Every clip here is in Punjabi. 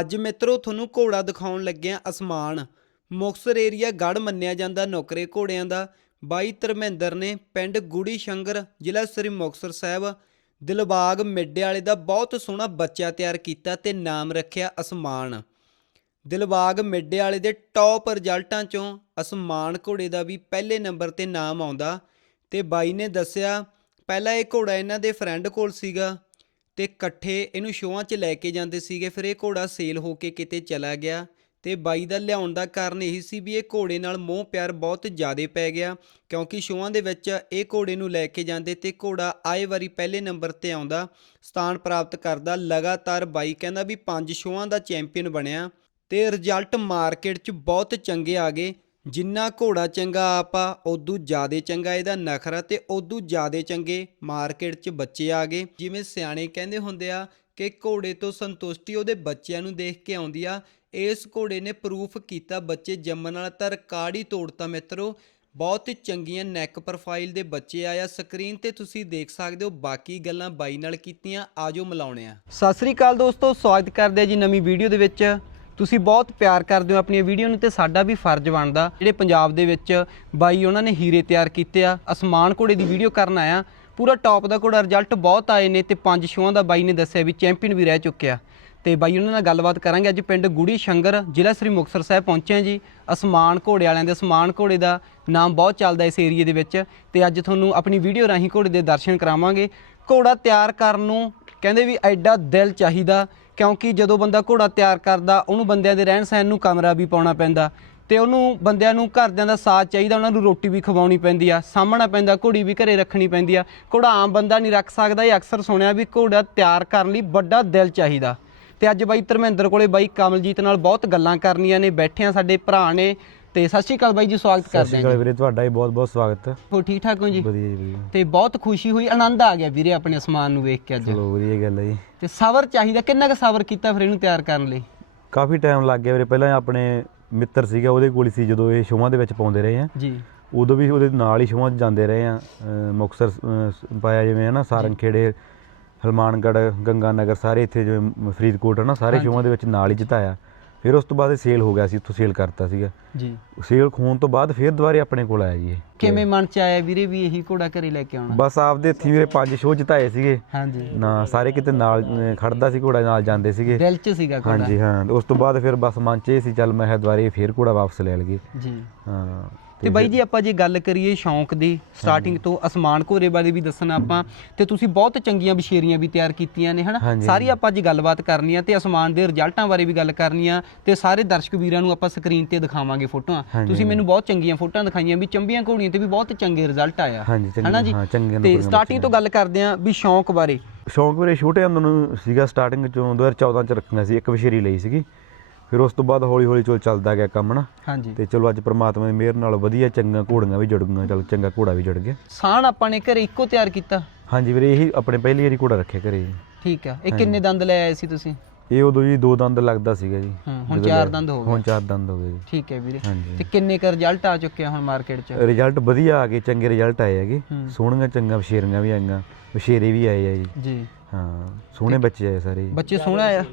ਅੱਜ ਮਿੱਤਰੋ ਤੁਹਾਨੂੰ ਘੋੜਾ ਦਿਖਾਉਣ ਲੱਗਿਆ ਅਸਮਾਨ। ਮੁਕਤਸਰ ਏਰੀਆ ਗੜ ਮੰਨਿਆ ਜਾਂਦਾ ਨੌਕਰੇ ਘੋੜਿਆਂ ਦਾ। ਬਾਈ ਧਰਮਿੰਦਰ ਨੇ ਪਿੰਡ ਗੁੜੀ ਸ਼ੰਗਰ, ਜ਼ਿਲ੍ਹਾ ਸ੍ਰੀ ਮੁਕਤਸਰ ਸਾਹਿਬ, ਦਿਲਬਾਗ ਮਿੱਡੇ ਵਾਲੇ ਦਾ ਬਹੁਤ ਸੋਹਣਾ ਬੱਚਾ ਤਿਆਰ ਕੀਤਾ ਤੇ ਨਾਮ ਰੱਖਿਆ ਅਸਮਾਨ। ਦਿਲਬਾਗ ਮਿੱਡੇ ਵਾਲੇ ਦੇ ਟੌਪ ਰਿਜ਼ਲਟਾਂ ਚੋਂ ਅਸਮਾਨ ਘੋੜੇ ਦਾ ਵੀ ਪਹਿਲੇ ਨੰਬਰ ਤੇ ਨਾਮ ਆਉਂਦਾ ਤੇ ਬਾਈ ਨੇ ਦੱਸਿਆ, ਪਹਿਲਾਂ ਇਹ ਘੋੜਾ ਇਹਨਾਂ ਦੇ ਫਰੈਂਡ ਕੋਲ ਸੀਗਾ। ਤੇ ਇਕੱਠੇ ਇਹਨੂੰ ਸ਼ੋਆਂ 'ਚ ਲੈ ਕੇ ਜਾਂਦੇ ਸੀਗੇ। ਫਿਰ ਇਹ ਘੋੜਾ ਸੇਲ ਹੋ ਕੇ ਕਿਤੇ ਚਲਾ ਗਿਆ ਤੇ ਬਾਈ ਦਾ ਲਿਆਉਣ ਦਾ ਕਾਰਨ ਇਹੀ ਸੀ ਵੀ ਇਹ ਘੋੜੇ ਨਾਲ ਮੋਹ ਪਿਆਰ ਬਹੁਤ ਜ਼ਿਆਦਾ ਪੈ ਗਿਆ ਕਿਉਂਕਿ ਸ਼ੋਆਂ ਦੇ ਵਿੱਚ ਇਹ ਘੋੜੇ ਨੂੰ ਲੈ ਕੇ ਜਾਂਦੇ ਤੇ ਘੋੜਾ ਆਏ ਵਾਰੀ ਪਹਿਲੇ ਨੰਬਰ ਤੇ ਆਉਂਦਾ, ਸਥਾਨ ਪ੍ਰਾਪਤ ਕਰਦਾ, ਲਗਾਤਾਰ ਬਾਈ ਕਹਿੰਦਾ ਵੀ ਪੰਜ ਸ਼ੋਆਂ ਦਾ ਚੈਂਪੀਅਨ ਬਣਿਆ ਤੇ ਰਿਜ਼ਲਟ ਮਾਰਕੀਟ 'ਚ ਬਹੁਤ ਚੰਗੇ ਆ ਗਏ। ਜਿੰਨਾ ਘੋੜਾ ਚੰਗਾ ਆਪਾ ਉਦੋਂ ਜ਼ਿਆਦਾ ਚੰਗਾ ਇਹਦਾ ਨਖਰਾ ਤੇ ਉਦੋਂ ਜ਼ਿਆਦਾ ਚੰਗੇ ਮਾਰਕੀਟ 'ਚ ਬੱਚੇ ਆ ਗਏ। ਜਿਵੇਂ ਸਿਆਣੇ ਕਹਿੰਦੇ ਹੁੰਦੇ ਆ ਕਿ ਘੋੜੇ ਤੋਂ ਸੰਤੁਸ਼ਟੀ ਉਹਦੇ ਬੱਚਿਆਂ ਨੂੰ ਦੇਖ ਕੇ ਆਉਂਦੀ ਆ। ਇਸ ਘੋੜੇ ਨੇ ਪ੍ਰੂਫ ਕੀਤਾ ਬੱਚੇ ਜੰਮਣ ਵਾਲਾ ਤਾਂ ਰਿਕਾਰਡ ਹੀ ਤੋੜਤਾ ਮਿੱਤਰੋ, ਬਹੁਤ ਚੰਗੀਆਂ ਨੈਕ ਪ੍ਰੋਫਾਈਲ ਦੇ ਬੱਚੇ ਆਇਆ ਸਕਰੀਨ ਤੇ ਤੁਸੀਂ ਦੇਖ ਸਕਦੇ ਹੋ ਬਾਕੀ ਗੱਲਾਂ ਬਾਈ ਨਾਲ ਕੀਤੀਆਂ, ਆਜੋ ਮਿਲਾਉਣੇ ਆ। ਸਤਿ ਸ੍ਰੀ ਅਕਾਲ ਦੋਸਤੋ, ਸਵਾਗਤ ਕਰਦੇ ਆ ਜੀ ਨਵੀਂ ਵੀਡੀਓ ਦੇ ਵਿੱਚ। ਤੁਸੀਂ ਬਹੁਤ ਪਿਆਰ ਕਰਦੇ ਹੋ ਆਪਣੀਆਂ ਵੀਡੀਓ ਨੂੰ ਤੇ ਸਾਡਾ ਵੀ ਫਰਜ਼ ਬਣਦਾ। ਜਿਹੜੇ ਪੰਜਾਬ ਦੇ ਵਿੱਚ ਬਾਈ ਉਹਨਾਂ ਨੇ ਹੀਰੇ ਤਿਆਰ ਕੀਤੇ ਆ। ਅਸਮਾਨ ਘੋੜੇ ਦੀ ਵੀਡੀਓ ਕਰਨ ਆਇਆ। ਪੂਰਾ ਟੌਪ ਦਾ ਘੋੜਾ ਰਿਜ਼ਲਟ ਬਹੁਤ ਆਏ ਨੇ ਤੇ ਪੰਜ ਸ਼ੋਆਂ ਦਾ ਬਾਈ ਨੇ ਦੱਸਿਆ ਵੀ ਚੈਂਪੀਅਨ ਵੀ ਰਹਿ ਚੁੱਕਿਆ ਤੇ ਬਾਈ ਉਹਨਾਂ ਨਾਲ ਗੱਲਬਾਤ ਕਰਾਂਗੇ। ਅੱਜ ਪਿੰਡ ਗੁੜੀ ਸ਼ੰਗਰ ਜ਼ਿਲ੍ਹਾ ਸ੍ਰੀ ਮੁਕਤਸਰ ਸਾਹਿਬ ਪਹੁੰਚੇ ਹਾਂ ਜੀ। ਅਸਮਾਨ ਘੋੜੇ ਵਾਲਿਆਂ ਦੇ ਅਸਮਾਨ ਘੋੜੇ ਦਾ ਨਾਮ ਬਹੁਤ ਚੱਲਦਾ ਇਸ ਏਰੀਏ ਦੇ ਵਿੱਚ। ਤੇ ਅੱਜ ਤੁਹਾਨੂੰ ਆਪਣੀ ਵੀਡੀਓ ਰਾਹੀਂ ਘੋੜੇ ਦੇ ਦਰਸ਼ਨ ਕਰਾਵਾਂਗੇ। ਘੋੜਾ ਤਿਆਰ ਕਰਨ ਨੂੰ ਕਹਿੰਦੇ ਵੀ ਐਡਾ ਦਿਲ ਚਾਹੀਦਾ। ਕਿਉਂਕਿ ਜਦੋਂ ਬੰਦਾ ਘੋੜਾ ਤਿਆਰ ਕਰਦਾ, ਉਹਨੂੰ ਬੰਦਿਆਂ ਦੇ ਰਹਿਣ ਸਹਿਣ ਨੂੰ ਕਮਰਾ ਵੀ ਪਾਉਣਾ ਪੈਂਦਾ ਤੇ ਉਹਨੂੰ ਬੰਦਿਆਂ ਨੂੰ ਘਰਦਿਆਂ ਦਾ ਸਾਥ ਚਾਹੀਦਾ, ਉਹਨਾਂ ਨੂੰ ਰੋਟੀ ਵੀ ਖਵਾਉਣੀ ਪੈਂਦੀ ਆ ਸਾਹਮਣਾ ਪੈਂਦਾ, ਘੋੜੀ ਵੀ ਘਰੇ ਰੱਖਣੀ ਪੈਂਦੀ ਆ। ਘੋੜਾ ਆਮ ਬੰਦਾ ਨਹੀਂ ਰੱਖ ਸਕਦਾ, ਇਹ ਅਕਸਰ ਸੁਣਿਆ ਵੀ ਘੋੜਾ ਤਿਆਰ ਕਰਨ ਲਈ ਵੱਡਾ ਦਿਲ ਚਾਹੀਦਾ। ਤੇ ਅੱਜ ਬਾਈ ਧਰਮਿੰਦਰ ਕੋਲੇ ਬਾਈ ਕਮਲਜੀਤ ਨਾਲ ਬਹੁਤ ਗੱਲਾਂ ਕਰਨੀਆਂ ਨੇ, ਬੈਠੇ ਆ ਸਾਡੇ ਭਰਾ ਨੇ ਤੇ ਸਤਿ ਸ਼੍ਰੀ ਅਕਾਲ ਬਾਈ ਜੀ ਸਵਾਗਤ ਸਤਿ ਕਰਦੇ ਸ਼੍ਰੀ ਹਾਂ ਅਕਾਲ ਜੀ। ਵੀਰੇ ਤੁਹਾਡਾ ਵੀ ਬਹੁਤ ਬਹੁਤ ਸਵਾਗਤ। ਹੋ ਠੀਕ ਠਾਕ ਹੋ ਜੀ? ਵਧੀਆ ਜੀ ਵਧੀਆ। ਤੇ ਬਹੁਤ ਖੁਸ਼ੀ ਹੋਈ ਆਨੰਦ ਆ ਗਿਆ ਵੀਰੇ ਆਪਣੇ ਅਸਮਾਨ ਨੂੰ ਵੇਖ ਕੇ ਅੱਜ। ਚਲੋ ਵਧੀਆ ਗੱਲ ਹੈ ਜੀ। ਤੇ ਸਬਰ ਚਾਹੀਦਾ ਕਿੰਨਾ ਕੁ ਸਬਰ ਕੀਤਾ ਫਿਰ ਇਹਨੂੰ ਤਿਆਰ ਕਰਨ ਲਈ? ਕਾਫੀ ਟਾਈਮ ਲੱਗ ਗਿਆ ਵੀਰੇ ਪਹਿਲਾਂ ਆਪਣੇ ਮਿੱਤਰ ਸੀਗਾ ਉਹਦੇ ਕੋਲ ਹੀ ਸੀ ਜਦੋਂ ਇਹ ਸ਼ੋਆਂ ਦੇ ਵਿੱਚ ਪਾਉਂਦੇ ਰਹੇ ਆ। ਜੀ। ਉਦੋਂ ਵੀ ਉਹਦੇ ਨਾਲ ਹੀ ਸ਼ੋਆਂ 'ਚ ਜਾਂਦੇ ਰਹੇ ਆ ਅਹ ਮੁਕਤਸਰ ਅਹ, ਪਾਇਆ ਜਿਵੇਂ ਹੈ ਨਾ ਸਾਰੰਗਖੇੜੇ ਹਲਮਾਨਗੜ੍ਹ ਗੰਗਾਨਗਰ ਸਾਰੇ ਇੱਥੇ ਜਿਵੇਂ ਮ- ਫਰੀਦਕੋਟ ਹੈ ਨਾ ਸਾਰੇ ਸ਼ੋਆਂ ਦੇ ਵਿੱਚ ਨਾਲ ਹੀ ਜਿਤਾਇਆ। ਫਿਰ ਉਸ ਤੋਂ ਬਾਅਦ ਇਹ ਸੇਲ ਹੋ ਗਿਆ ਸੀ ਉੱਥੋਂ ਸੇਲ ਕਰਤਾ ਸੀਗਾ। ਜੀ। ਸੇਲ ਖੋਣ ਤੋਂ ਬਾਅਦ ਫਿਰ ਦੁਬਾਰੇ ਆਪਣੇ ਕੋਲ ਆਇਆ ਜੀ ਇਹ। ਕਿਵੇਂ ਮਨ ਚ ਆਇਆ ਵੀਰੇ ਵੀ ਇਹੀ ਘੋੜਾ ਘਰੇ ਲੈ ਕੇ ਆਉਣਾ? ਬਸ ਆਪਦੇ ਹੱਥੀਂ ਵੀਰੇ ਪੰਜ ਸ਼ੋਅ ਜਿਤਾਏ ਸੀਗੇ। ਹਾਂਜੀ। ਨਾ ਸਾਰੇ ਕਿਤੇ ਨਾਲ ਅਹ, ਖੜਦਾ ਸੀ ਘੋੜਾ ਨਾਲ ਜਾਂਦੇ ਸੀਗੇ। ਦਿਲ ਚ ਸੀਗਾ ਘੋੜਾ। ਹਾਂਜੀ ਹਾਂ ਉਸ ਤੋਂ ਬਾਅਦ ਫਿਰ ਬਸ ਮਨ ਚ ਇਹ ਸੀ ਚੱਲ ਮੈਂ ਕਿਹਾ ਦੁਬਾਰੇ ਫੇਰ ਘੋੜਾ ਵਾਪਸ ਲੈ ਲਈਏ। ਜੀ। ਹਾਂ। ਤੇ ਬਾਈ ਜੀ ਆਪਾਂ ਜੇ ਗੱਲ ਕਰੀਏ ਸ਼ੌਂਕ ਦੀ ਸਟਾਰਟਿੰਗ ਤੋਂ ਅਸਮਾਨ ਘੋਰੇ ਬਾਰੇ ਵੀ ਦੱਸਣਾ ਆਪਾਂ ਤੇ ਤੁਸੀਂ ਬਹੁਤ ਚੰਗੀਆਂ ਬਸ਼ੇਰੀਆਂ ਵੀ ਤਿਆਰ ਕੀਤੀਆਂ ਨੇ ਹਨਾ? ਸਾਰੀ ਆਪਾਂ ਅੱਜ ਗੱਲਬਾਤ ਕਰਨੀ ਆ ਤੇ ਅਸਮਾਨ ਦੇ ਰਿਜ਼ਲਟਾਂ ਬਾਰੇ ਵੀ ਗੱਲ ਕਰਨੀ ਆ ਤੇ ਸਾਰੇ ਦਰਸ਼ਕ ਵੀਰਾਂ ਨੂੰ ਆਪਾਂ ਸਕਰੀਨ ਤੇ ਦਿਖਾਵਾਂਗੇ ਫੋਟੋਆਂ। ਤੁਸੀਂ ਮੈਨੂੰ ਬਹੁਤ ਚੰਗੀਆਂ ਫੋਟੋਆਂ ਦਿਖਾਈਆਂ ਵੀ ਚੰਬੀਆਂ ਘੋੜੀਆਂ ਤੇ ਵੀ ਬਹੁਤ ਚੰਗੇ ਰਿਜ਼ਲਟ ਆਇਆ ਹਨਾ ਜੀ? ਤੇ ਸਟਾਰਟਿੰਗ ਤੋਂ ਗੱਲ ਕਰਦੇ ਆ ਵੀ ਸ਼ੌਂਕ ਬਾਰੇ। ਸ਼ੌਂਕ ਵੀਰੇ ਛੋਟੇ ਹੁੰਦੇ ਨੂੰ ਸੀਗਾ ਸਟਾਰਟਿੰਗ ਚੋਂ 2014 ਚ ਰੱਖਣਾ ਸੀ ਇੱਕ ਵਿਸ਼ੇਰੀ ਲਈ ਸੀਗੀ। ਫਿਰ ਉਸ ਤੋਂ ਬਾਅਦ ਹੌਲੀ ਹੌਲੀ ਚਲ ਚੱਲਦਾ ਗਿਆ ਕੰਮ ਨਾ ਹਾਂਜੀ। ਤੇ ਚਲੋ ਅੱਜ ਪ੍ਰਮਾਤਮਾ ਦੀ ਮਿਹਰ ਨਾਲ ਵਧੀਆ ਚੰਗਾ ਘੋੜੀਆਂ ਵੀ ਜੁੜ ਗਈਆਂ ਚਲ ਚੰਗਾ ਘੋੜਾ ਵੀ ਜੁੜ ਗਿਆ। ਸਾਣ ਆਪਾਂ ਨੇ ਘਰੇ ਇੱਕੋ ਤਿਆਰ ਕੀਤਾ? ਹਾਂਜੀ ਵੀਰੇ ਇਹੀ ਆਪਣੇ ਪਹਿਲੀ ਵਾਰੀ ਘੋੜਾ ਰੱਖਿਆ ਘਰੇ। ਠੀਕ ਆ। ਇਹ ਕਿੰਨੇ ਦੰਦ ਲੈ ਆਏ ਸੀ ਤੁਸੀਂ? ਇਹ ਉਦੋਂ ਜੀ ਦੋ ਦੰਦ ਲੱਗਦਾ ਸੀਗਾ ਜੀ। ਹੁਣ ਚਾਰ ਦੰਦ ਹੋ ਗਏ। ਹੁਣ ਚਾਰ ਦੰਦ ਹੋ ਗਏ ਜੀ। ਠੀਕ ਹੈ ਵੀਰੇ। ਤੇ ਕਿੰਨੇ ਕ ਰਿਜ਼ਲਟ ਆ ਚੁੱਕਿਆ ਹੁਣ ਮਾਰਕੀਟ 'ਚ? ਰਿਜ਼ਲਟ ਵਧੀਆ ਆ ਗਏ ਚੰਗੇ ਰਿਜ਼ਲਟ ਆਏ ਹੈਗੇ। ਸੋਹਣੀਆਂ ਚੰਗਾ ਵਿਸ਼ੇਰੀਆਂ ਵੀ ਆਈਆਂ ਵਿਸ਼ੇਰੇ ਵੀ ਆਏ ਆ ਜੀ। ਜੀ। ਹਾਂ ਸੋਹਣੇ ਬੱਚੇ ਆਏ ਸਾਰੇ। ਬੱਚੇ ਸੋਹਣਾ ਆ